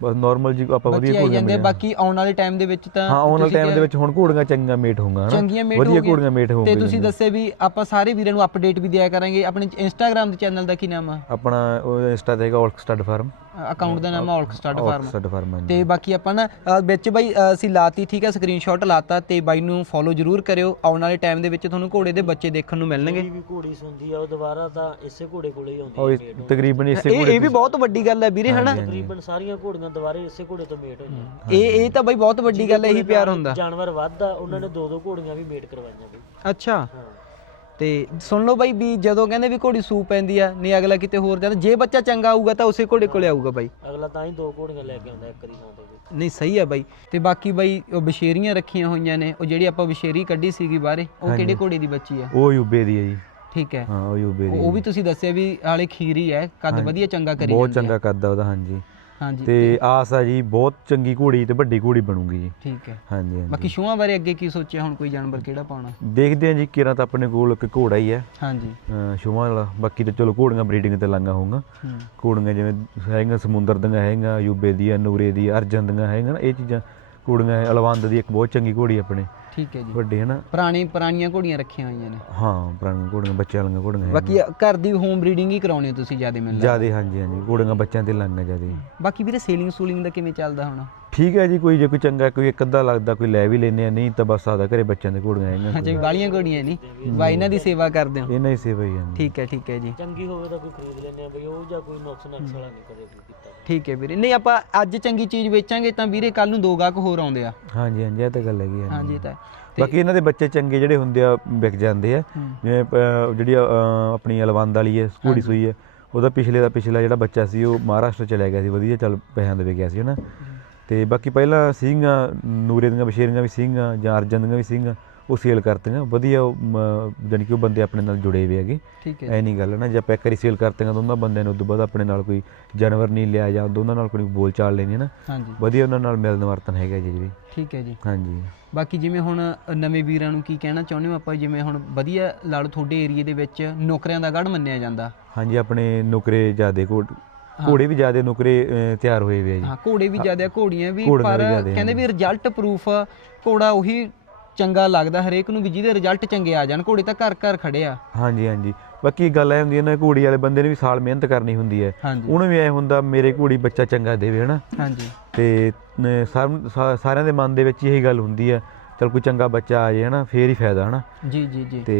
ਬਸ ਨਾਰਮਲ ਜੀ ਆਪਾਂ ਵਧੀਆ ਘੋੜੀਆਂ ਜਾਂਦੇ। ਬਾਕੀ ਆਉਣ ਵਾਲੇ ਟਾਈਮ ਦੇ ਵਿੱਚ ਤਾਂ ਹਾਂ ਆਉਣ ਵਾਲੇ ਟਾਈਮ ਦੇ ਵਿੱਚ ਹੁਣ ਘੋੜੀਆਂ ਚੰਗੀਆਂ ਮੇਟ ਹੋਊਗੀਆਂ ਹਨਾ? ਚੰਗੀਆਂ ਮੇਟ ਵਧੀਆ। ਘੋੜੀਆਂ ਮੇਟ ਤੇ ਹੋਊਗੀਆਂ ਤੁਸੀਂ ਦੱਸਿਆ ਵੀ ਆਪਾਂ ਸਾਰੇ ਵੀਰਾਂ ਨੂੰ ਅਪਡੇਟ ਵੀ ਦਿਆ ਕਰਾਂਗੇ। ਆਪਣੇ ਇੰਸਟਾਗ੍ਰam ਦੇ ਚੈਨਲ ਦਾ ਕੀ ਨਾਮ ਆ? ਆਪਣਾ ਉਹ ਇੰਸਟਾ ਤੇ ਹੈਗਾ ਔਲਕ ਸਟੱਡ ਫਾਰਮ ਅਕਾਊਂਟ ਦਾ ਨਾਮ ਆ। ਔਲਕ ਸਟੱਡ ਫਾਰਮ ਤੇ ਬਾਕੀ ਆਪਾਂ ਨਾ ਅ, ਵਿੱਚ ਬਾਈ ਅ, ਅਸੀਂ ਲਾਤੀ ਠੀਕ ਹੈ ਸਕਰੀਨਸ਼ਾਟ ਲਾਤਾ ਤੇ ਬਾਈ ਨੂੰ ਫੋਲੋ ਜਰੂਰ ਕਰਿਓ। ਆਉਣ ਵਾਲੇ ਟਾਈਮ ਦੇ ਵਿੱਚ ਤੁਹਾਨੂੰ ਘੋੜੇ ਦੇ ਬੱਚੇ ਦੇਖਣ ਨੂੰ ਮਿਲਣਗੇ। ਵੀ ਘੋੜੀ ਸੁਣਦੀ ਆ ਉਹ ਦੁਬਾਰਾ ਤਾਂ ਇਸੇ ਘੋੜੇ ਕੋਲੇ ਹੀ ਆਉਂਦੀ ਉਹ ਹੈ ਇਸ- ਮੇਟ ਤਕਰੀਬਨ ਇਸੇ ਇਹ ਇਹ ਵੀ ਬਹੁਤ ਵੱਡੀ ਗੱਲ ਹੈ ਵੀਰੇ ਹਨਾ? ਤਕਰੀਬਨ ਸਾਰੀਆਂ ਘੋੜੀਆਂ ਦੁਬਾਰੇ ਇਸੇ ਘੋੜੇ ਤੋਂ ਮੇਟ ਹੋਈਆਂ ਇਹ ਇਹ ਤਾਂ ਬਾਈ ਬਹੁਤ ਵੱਡੀ ਗੱਲ ਹੈ ਇਹੀ ਪਿਆਰ ਹੁੰਦਾ। ਜਾਨਵਰ ਵੱਧਦਾ ਉਹਨਾਂ ਨੇ ਦੋ ਦੋ ਘੋੜੀਆਂ ਵੀ ਮੇਟ ਕਰਵਾਈਆਂ ਬਈ। ਅੱਛਾ। ਹਾਂ। ਤੇ ਸੁਣ ਲਓ ਬਾਈ ਵੀ ਜਦੋਂ ਕਹਿੰਦੇ ਵੀ ਘੋੜੀ ਸੂ ਪੈਂਦੀ ਆ ਨਹੀਂ ਅਗਲਾ ਕਿਤੇ ਹੋਰ ਜਾਂਦਾ ਜੇ ਬੱਚਾ ਚੰਗਾ ਆਊਗਾ ਤਾਂ ਉਸੇ ਘੋੜੇ ਕੋਲੇ ਆਊਗਾ ਬਾਈ। ਅਗਲਾ ਤਾਂ ਹੀ ਦੋ ਘੋੜੀਆਂ ਲੈ ਕੇ ਆਉਂਦਾ ਇੱਕ ਦੀ ਥਾਂ ਤੇ। ਨਹੀਂ ਸਹੀ ਆ ਬਾਈ। ਤੇ ਬਾਕੀ ਬਾਈ ਉਹ ਬਸ਼ੇਰੀਆਂ ਰੱਖੀਆਂ ਹੋਈਆਂ ਨੇ ਉਹ ਜਿਹੜੀ ਆਪਾਂ ਬਸ਼ੇਰੀ ਕੱਢੀ ਸੀਗੀ ਬਾਹਰੇ ਉਹ ਕਿਹੜੇ ਘੋੜੇ ਦੀ ਬੱਚੀ ਆ? ਉਹ ਯੂਬੇ ਦੀ ਹੈ ਜੀ। ਠੀਕ ਹੈ। ਹਾਂ ਉਹ ਯੂਬੇ ਦੀ ਉਹ ਵੀ ਤੁਸੀਂ ਦੱਸਿਆ ਵੀ ਹਾਲੇ ਖੀਰੀ ਹੈ ਕੱਦ ਵਧੀਆ ਚੰਗਾ ਕਰੀ ਬਹੁਤ ਜਾਂਦੀ ਚੰਗਾ ਕਰਦਾ ਉਹਦਾ ਹਾਂਜੀ। ਹਾਂਜੀ ਤੇ ਆਸ ਆ ਜੀ ਬਹੁਤ ਚੰਗੀ ਘੋੜੀ ਤੇ ਵੱਡੀ ਘੋੜੀ ਬਣੂਗੀ ਜੀ। ਠੀਕ ਹੈ। ਹਾਂਜੀ ਹਾਂਜੀ। ਬਾਕੀ ਸ਼ੂਆਂ ਬਾਰੇ ਅੱਗੇ ਕੀ ਸੋਚਿਆ? ਹੁਣ ਕੋਈ ਜਾਨਵਰ ਕਿਹੜਾ ਪਾਉਣਾ? ਦੇਖਦੇ ਆ ਜੀ ਕਿਰਾਂ ਤਾਂ ਆਪਣੇ ਕੋਲ ਇੱਕ ਘੋੜਾ ਹੀ ਹੈ। ਹਾਂਜੀ। ਸ਼ੋਆਂ ਵਾਲਾ। ਬਾਕੀ ਤਾਂ ਚਲੋ ਘੋੜੀਆਂ ਬਰੀਡਿੰਗ ਤੇ ਲਾਂਗਾ ਹੋਊਗਾ। ਹੂੰ। ਘੋੜੀਆਂ ਜਿਵੇਂ ਹੈਗੀਆਂ ਸਮੁੰਦਰ ਦੀਆਂ ਹੈਗੀਆਂ ਯੂਬੇ ਦੀਆਂ ਨੂਰੇ ਦੀ ਅਰਜਨ ਦੀਆਂ ਹੈਗੀਆਂ ਨਾ ਇਹ ਚੀਜ਼ਾਂ ਘੋੜੀਆਂ ਅਲਵੰਦ ਦੀ ਇੱਕ ਬਹੁਤ ਚੰਗੀ ਘੋੜੀ ਆਪਣੇ। ਠੀਕ ਹੈ ਜੀ। ਵੱਡੀ ਹੈ ਨਾ। ਪੁਰਾਣੀ ਪੁਰਾਣੀਆਂ ਘੋੜੀਆਂ ਰੱਖੀਆਂ ਹੋਈਆਂ ਨੇ। ਹਾਂ ਪੁਰਾਣੀਆਂ ਘੋੜੀਆਂ ਬੱਚਿਆਂ ਵਾਲੀਆਂ ਘੋੜੀਆਂ ਬਾਕੀ ਘਰ ਦੀ ਹੋਮ ਬਰੀਡਿੰਗ ਹੀ ਕਰਾਉਣੀ ਤੁਸੀਂ ਜ਼ਿਆਦਾ ਮੈਨੂੰ ਲੱਗਦਾ। ਜਿਆਦੇ ਹਾਂਜੀ ਹਾਂਜੀ। ਘੋੜੀਆਂ ਬੱਚਿਆਂ ਤੇ ਲਾਂਗਾ ਜਿਆਦੇ। ਬਾਕੀ ਵੀਰੇ ਸੇਲਿੰਗ ਸੂਲਿੰਗ ਦਾ ਕਿਵੇਂ ਚੱਲਦਾ ਹੁਣ? ਠੀਕ ਹੈ ਜੀ ਕੋਈ ਜੇ ਕੋਈ ਚੰਗਾ ਕੋਈ ਇੱਕ ਅੱਧਾ ਲੱਗਦਾ ਕੋਈ ਲੈ ਵੀ ਲੈਨੇ ਆ ਨਹੀਂ ਤਾਂ ਬਸ ਆਦਾ ਘਰੇ ਬੱਚਿਆਂ ਦੇ ਘੋੜੀਆਂ ਹੈਗੀਆਂ ਅੱਛਾ ਵੀ ਬਾਲੀਆਂ ਘੋੜੀਆਂ ਨਹੀਂ। ਬਾ ਇਹਨਾਂ ਦੀ ਸੇਵਾ ਕਰਦੇ ਹੋ। ਇਹਨਾਂ ਹੀ ਸੇਵਾ ਹੀ ਜਾਂਦੀ ਠੀਕ ਹੈ ਠੀਕ ਹੈ ਜੀ। ਚੰਗੀ ਹੋਵੇ ਤਾਂ ਕੋਈ ਖਰੀਦ ਲੈਂਦੇ ਆ ਬਈ ਉਹ ਜਾਂ ਕੋਈ ਨੁਕਸ ਨਕਸ ਵਾਲਾ ਨਹੀਂ ਕਦੇ ਕੀਤਾ। ਠੀਕ ਹੈ ਵੀਰੇ। ਨਹੀਂ ਆਪਾਂ ਅੱਜ ਚੰਗੀ ਚੀਜ਼ ਵੇਚਾਂਗੇ ਤਾਂ ਵੀਰੇ ਕੱਲ ਨੂੰ ਦੋ ਗਾਹਕ ਹੋਰ ਆਉਂਦੇ ਆ। ਹਾਂਜੀ ਹਾਂਜੀ ਇਹ ਤਾਂ ਗੱਲ ਹੈਗੀ ਹੈ ਹਾਂਜੀ ਤਾਂ ਹੈ। ਬਾਕੀ ਇਹਨਾਂ ਦੇ ਬੱਚੇ ਚੰਗੇ ਜਿਹੜੇ ਹੁੰਦੇ ਆ ਵਿਕ ਜਾਂਦੇ ਆ। ਹੂੰ। ਜਿਵੇਂ ਜਿਹੜੀ ਆਪਣੀ ਅਲਵੰਦ ਵਾਲੀ ਹੈ ਘੋੜੀ ਸੂਈ ਹੈ ਉਹਦਾ ਪਿਛਲੇ ਦਾ ਪਿਛਲਾ ਜਿਹੜਾ ਬੱਚਾ ਸੀ ਉਹ ਮਹਾਰਾਸ਼ਟਰ ਚਲਿਆ ਗਿਆ ਸੀ ਵਧੀਆ ਚੱਲ ਪੈਸਿਆਂ ਦੇ ਵਿਕਿਆ ਸੀ ਹਨਾ। ਤੇ ਬਾਕੀ ਪਹਿਲਾਂ ਸੀਗੀਆਂ ਨੂਰੇ ਦੀਆਂ ਬਸ਼ੇਰੀਆਂ ਵੀ ਸੀਗੀਆਂ ਜਾਂ ਅਰਜਨ ਦੀਆਂ ਵੀ ਸੀਗੀਆਂ ਉਹ ਸੇਲ ਕਰਤੀਆਂ। ਵਧੀਆ ਜਾਣੀ ਕਿ ਉਹ ਬੰਦੇ ਆਪਣੇ ਨਾਲ ਜੁੜੇ ਹੋਏ ਹੈਗੇ। ਐ ਨਹੀਂ ਗੱਲ ਨਾ ਜੇ ਆਪਾਂ ਇੱਕ ਵਾਰੀ ਸੇਲ ਕਰਤੀਆਂ ਤਾਂ ਉਹਨਾਂ ਬੰਦਿਆਂ ਨੇ ਉਦੋਂ ਬਾਅਦ ਆਪਣੇ ਨਾਲ ਕੋਈ ਜਾਨਵਰ ਨਹੀਂ ਲਿਆ ਜਾਂ ਦੋਨਾਂ ਨਾਲ ਕੋਈ ਬੋਲ ਚਾਲ ਲੈਣੀ ਹੈ ਨਾ। ਵਧੀਆ ਉਹਨਾਂ ਨਾਲ ਮਿਲਣ ਵਰਤਨ ਹੈਗਾ ਜੀ ਜੀ ਠੀਕ ਹੈ ਜੀ। ਹਾਂਜੀ। ਬਾਕੀ ਜਿਵੇਂ ਹੁਣ ਨਵੇਂ ਵੀਰਾਂ ਨੂੰ ਕੀ ਕਹਿਣਾ ਚਾਹੁੰਦੇ ਹੋ ਆਪਾਂ? ਜਿਵੇਂ ਹੁਣ ਵਧੀਆ ਲਾੜੂ ਤੁਹਾਡੇ ਏਰੀਏ ਦੇ ਵਿੱਚ ਨੌਕਰੀਆਂ ਦਾ ਗੜ ਮੰਨਿਆ ਜਾਂਦਾ। ਹਾਂਜੀ ਆਪਣੇ ਨੁਕਰੇ ਜਿਆਦੇ ਘੋੜ ਘੋੜੇ ਵੀ ਜਿਆਦੇ ਨੁਕਰੇ ਤਿਆਰ ਹੋਏ ਹੋਏ ਆ ਜੀ। ਹਾਂ ਘੋੜੇ ਵੀ ਜ਼ਿਆਦਾ ਘੋੜੀਆਂ ਵੀ ਪਰ ਕਹਿੰਦੇ ਵੀ ਰਿਜ਼ਲਟ ਪ੍ਰੂਫ ਘੋੜਾ ਉਹੀ ਚੰਗਾ ਲੱਗਦਾ ਹਰੇਕ ਨੂੰ ਵੀ ਜਿਹਦੇ ਰਿਜ਼ਲਟ ਚੰਗੇ ਆ ਜਾਣ ਘੋੜੇ ਤਾਂ ਘਰ ਘਰ ਖੜੇ ਆ। ਹਾਂਜੀ ਹਾਂਜੀ। ਬਾਕੀ ਗੱਲ ਐ ਹੁੰਦੀ ਹੈ ਨਾ ਘੋੜੀ ਵਾਲੇ ਬੰਦੇ ਨੇ ਵੀ ਸਾਲ ਮਿਹਨਤ ਕਰਨੀ ਹੁੰਦੀ ਹੈ। ਉਹਨੂੰ ਵੀ ਐ ਹੁੰਦਾ ਮੇਰੇ ਘੋੜੀ ਬੱਚਾ ਚੰਗਾ ਦੇਵੇ ਹਨਾ? ਹਾਂਜੀ। ਤੇ ਸਾਰਿਆਂ ਦੇ ਮਨ ਦੇ ਵਿੱਚ ਇਹੀ ਗੱਲ ਹੁੰਦੀ ਹੈ ਚਲ ਕੋਈ ਚੰਗਾ ਬੱਚਾ ਆ ਜਾਏ ਹਨਾ ਫੇਰ ਹੀ ਫਾਇਦਾ ਹਨਾ। ਜੀ ਜੀ ਜੀ। ਤੇ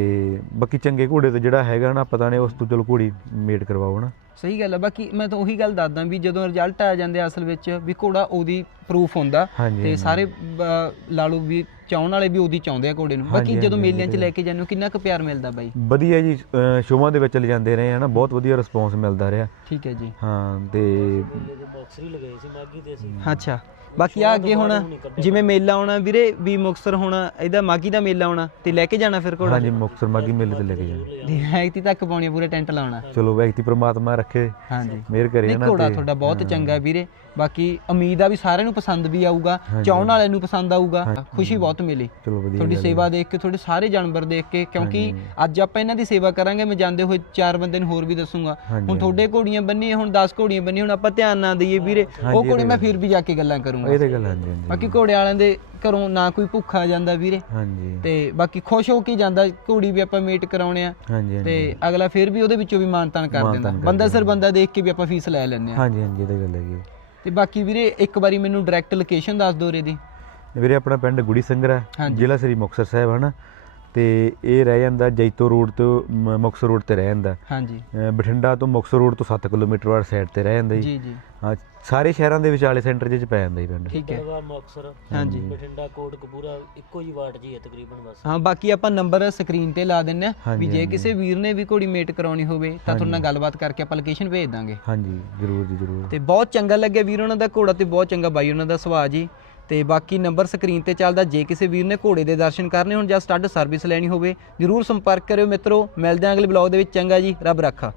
ਬਾਕੀ ਚੰਗੇ ਘੋੜੇ ਤੇ ਜਿਹੜਾ ਹੈਗਾ ਨਾ ਪਤਾ ਨਹੀਂ ਉਸ ਤੋਂ ਚਲੋ ਘੋੜੀ ਮੇਟ ਕਰਵਾਓ ਹਨਾ। ਸਹੀ ਗੱਲ ਹੈ ਬਾਕੀ ਮੈਂ ਤਾਂ ਉਹੀ ਗੱਲ ਦੱਸਦਾ ਵੀ ਜਦੋਂ ਰਿਜ਼ਲਟ ਆ ਜਾਂਦੇ ਆ ਅਸਲ ਵਿੱਚ ਵੀ ਘੋੜਾ ਉਹਦੀ ਪ੍ਰੂਫ ਹੁੰਦਾ ਤੇ ਸਾਰੇ ਲਾ ਲਓ ਵੀ ਚਾਹਣ ਵਾਲੇ ਵੀ ਉਹਦੀ ਚਾਹੁੰਦੇ ਆ ਘੋੜੇ ਨੂੰ। ਬਾਕੀ ਜਦੋਂ ਮੇਲਿਆਂ 'ਚ ਲੈ ਕੇ ਜਾਂਦੇ ਹੋ ਕਿੰਨਾ ਕੁ ਪਿਆਰ ਮਿਲਦਾ ਬਾਈ? ਵਧੀਆ ਜੀ ਸ਼ੋਆਂ ਦੇ ਵਿੱਚ ਲਿਜਾਂਦੇ ਰਹੇ ਹਨਾ ਬਹੁਤ ਵਧੀਆ ਰਿਸਪੌਂਸ ਮਿਲਦਾ ਰਿਹਾ। ਠੀਕ ਹੈ ਜੀ। ਹਾਂ ਤੇ ਦੇ ਬਾਕਸਰ ਲਗਾਏ ਸੀ ਮਾਗੀ ਤੇ ਅਸੀਂ ਅੱਛਾ। ਬਾਕੀ ਆ ਅੱਗੇ ਹੁਣ ਜਿਵੇਂ ਮੇਲਾ ਆਉਣਾ ਵੀਰੇ ਵੀ ਮੁਕਸਰ ਹੁਣ ਇਹਦਾ ਮਾਗੀ ਦਾ ਮੇਲਾ ਆਉਣਾ ਤੇ ਲੈ ਕੇ ਜਾਣਾ ਫਿਰ ਘੋੜਾ? ਹਾਂਜੀ ਮੁਕਤਸਰ ਮਾਗੀ ਮੇਲੇ ਤੇ ਲੈ ਕੇ ਜਾਣਾ। ਹੈਕਤੀ ਤੱਕ ਪਾਉਣੀ ਆ, ਪੂਰੇ ਟੈਂਟ ਲਾਉਣਾ। ਚਲੋ ਵਿਅਕਤੀ ਪ੍ਰਮਾਤਮਾ ਰੱਖੇ ਹਾਂਜੀ। ਮਿਹਰ ਕਰੇ ਨਹੀਂ ਹਨਾ ਘੋੜਾ ਤੇ ਤੁਹਾਡਾ ਬਹੁਤ ਚੰਗਾ ਵੀਰੇ। ਬਾਕੀ ਉਮੀਦ ਆ ਵੀ ਸਾਰਿਆਂ ਨੂੰ ਪਸੰਦ ਵੀ ਆਊਗਾ ਚਾਹਣ ਵਾਲਿਆਂ ਨੂੰ ਪਸੰਦ ਆਊਗਾ ਖੁਸ਼ੀ ਬਹੁਤ ਮਿਲੀ। ਚਲੋ ਵਧੀਆ ਤੁਹਾਡੀ ਸੇਵਾ ਦੇਖ ਕੇ ਤੁਹਾਡੇ ਸਾਰੇ ਜਾਨਵਰ ਦੇਖ ਕੇ ਕਿਉਂਕਿ ਅੱਜ ਆਪਾਂ ਇਹਨਾਂ ਦੀ ਸੇਵਾ ਕਰਾਂਗੇ ਮੈਂ ਜਾਂਦੇ ਹੋਏ ਚਾਰ ਬੰਦੇ ਨੂੰ ਹੋਰ ਵੀ ਦੱਸੂਗਾ। ਹੁਣ ਤੁਹਾਡੇ ਘੋੜੀਆਂ ਬੰਨੀਆਂ ਹੁਣ 10 ਘੋੜੀਆਂ ਬੰਨੀਆਂ ਹੁਣ ਆਪਾਂ ਧਿਆਨ ਨਾ ਦਈਏ ਵੀਰੇ। ਉਹ ਘੋੜੇ ਮੈਂ ਫਿਰ ਵੀ ਜਾ ਕੇ ਗੱਲਾਂ ਕਰੂੰਗਾ। ਇਹ ਤੇ ਗੱਲ ਹਾਂਜੀ ਬਾਕੀ ਘੋੜੇ ਵਾਲਿਆਂ ਦੇ ਘਰੋਂ ਨਾ ਕੋਈ ਭੁੱਖਾ ਜਾਂਦਾ ਵੀਰੇ। ਹਾਂਜੀ। ਤੇ ਬਾਕੀ ਖੁਸ਼ ਹੋ ਕੇ ਜਾਂਦਾ ਘੋੜੀ ਵੀ ਆਪਾਂ ਮੀਟ ਕਰਾਉਣੇ ਆ। ਤੇ ਅਗਲਾ ਫਿਰ ਵੀ ਉਹਦੇ ਵਿੱਚੋਂ ਵੀ ਮਾਨਤਾਨ ਕਰ ਦਿੰਦਾ। ਬੰਦਾ ਸਿਰ ਬੰਦਾ ਦੇਖ ਕੇ ਵੀ ਆਪਾਂ ਫੀਸ ਲੈ ਲੈਂਦੇ ਆ। ਹਾਂਜੀ ਹਾਂਜੀ ਇਹ ਤਾਂ ਗੱਲ ਹੈਗੀ। ਤੇ ਬਾਕੀ ਵੀਰੇ ਇੱਕ ਵਾਰੀ ਮੈਨੂੰ ਡਾਇਰੈਕਟ ਲੋਕੇਸ਼ਨ ਦੱਸ ਦਿਓ ਰੇ ਦੀ। ਵੀਰੇ ਆਪਣਾ ਪਿੰਡ ਗੁੜੀ ਸੰਗਰਾ। ਜ਼ਿਲ੍ਹਾ ਸ੍ਰੀ ਮੁਕਤਸਰ ਸਾਹਿਬ ਹਨਾ? ਤੇ ਇਹ ਰਹਿ ਜਾਂਦਾ ਜੈਤੋ ਰੋਡ ਤੋਂ ਮ- ਮੁਕਤਸਰ ਰੋਡ ਤੇ ਰਹਿ ਜਾਂਦਾ। ਹਾਂਜੀ। ਬਠਿੰਡਾ ਤੋਂ ਮੁਕਤਸਰ ਰੋਡ ਤੋਂ 7 ਕਿਲੋਮੀਟਰ ਵਾਰ ਸਾਈਡ ਤੇ ਰਹਿ ਜਾਂਦਾ ਜੀ। ਜੀ ਹਾਂ ਸਾਰੇ ਸ਼ਹਿਰਾਂ ਦੇ ਵਿਚਾਲੇ ਸੈਂਟਰ 'ਚ ਪੈ ਜਾਂਦਾ ਜੀ ਪਿੰਡ। ਠੀਕ ਹੈ। ਮੁਕਸਰ ਹਾਂਜੀ। ਬਠਿੰਡਾ ਕੋਟ ਕਪੂਰਾ ਇੱਕੋ ਹੀ ਵਾਟ ਜੀ ਹੈ ਤਕਰੀਬਨ ਬਸ। ਹਾਂ ਬਾਕੀ ਆਪਾਂ ਨੰਬਰ ਸਕਰੀਨ ਤੇ ਲਾ ਦਿੰਨੇ ਆ ਵੀ ਜੇ ਕਿਸੇ ਵੀਰ ਨੇ ਵੀ ਘੋੜੀ ਮੇਟ ਕਰਾਉਣੀ ਹੋਵੇ ਤਾਂ ਤੁਹਾਡੇ ਨਾਲ ਗੱਲਬਾਤ ਕਰਕੇ ਆਪਾਂ ਲੋਕੇਸ਼ਨ ਭੇਜ ਦਾਂਗੇ। ਹਾਂਜੀ ਜ਼ਰੂਰ ਜੀ ਜ਼ਰੂਰ। ਤੇ ਬਹੁਤ ਚੰਗਾ ਲੱਗਿਆ ਵੀਰ ਉਹਨਾਂ ਦਾ ਘੋੜਾ ਤੇ ਬਹੁਤ ਚੰਗਾ ਬਾਈ ਉਹਨਾਂ ਦਾ ਸੁਭਾਅ ਜੀ। ਤੇ ਬਾਕੀ ਨੰਬਰ ਸਕਰੀਨ ਤੇ ਚੱਲਦਾ, ਜੇ ਕਿਸੇ ਵੀਰ ਨੇ ਘੋੜੇ ਦੇ ਦਰਸ਼ਨ ਕਰਨੇ ਹੋਣ ਜਾਂ ਸਟੱਡ ਸਰਵਿਸ ਲੈਣੀ ਹੋਵੇ, ਜਰੂਰ ਸੰਪਰਕ ਕਰਿਓ ਮਿੱਤਰੋ, ਮਿਲਦੇ ਆਂ ਅਗਲੇ ਬਲੌਗ ਦੇ ਵਿੱਚ, ਚੰਗਾ ਜੀ, ਰੱਬ ਰੱਖਾ।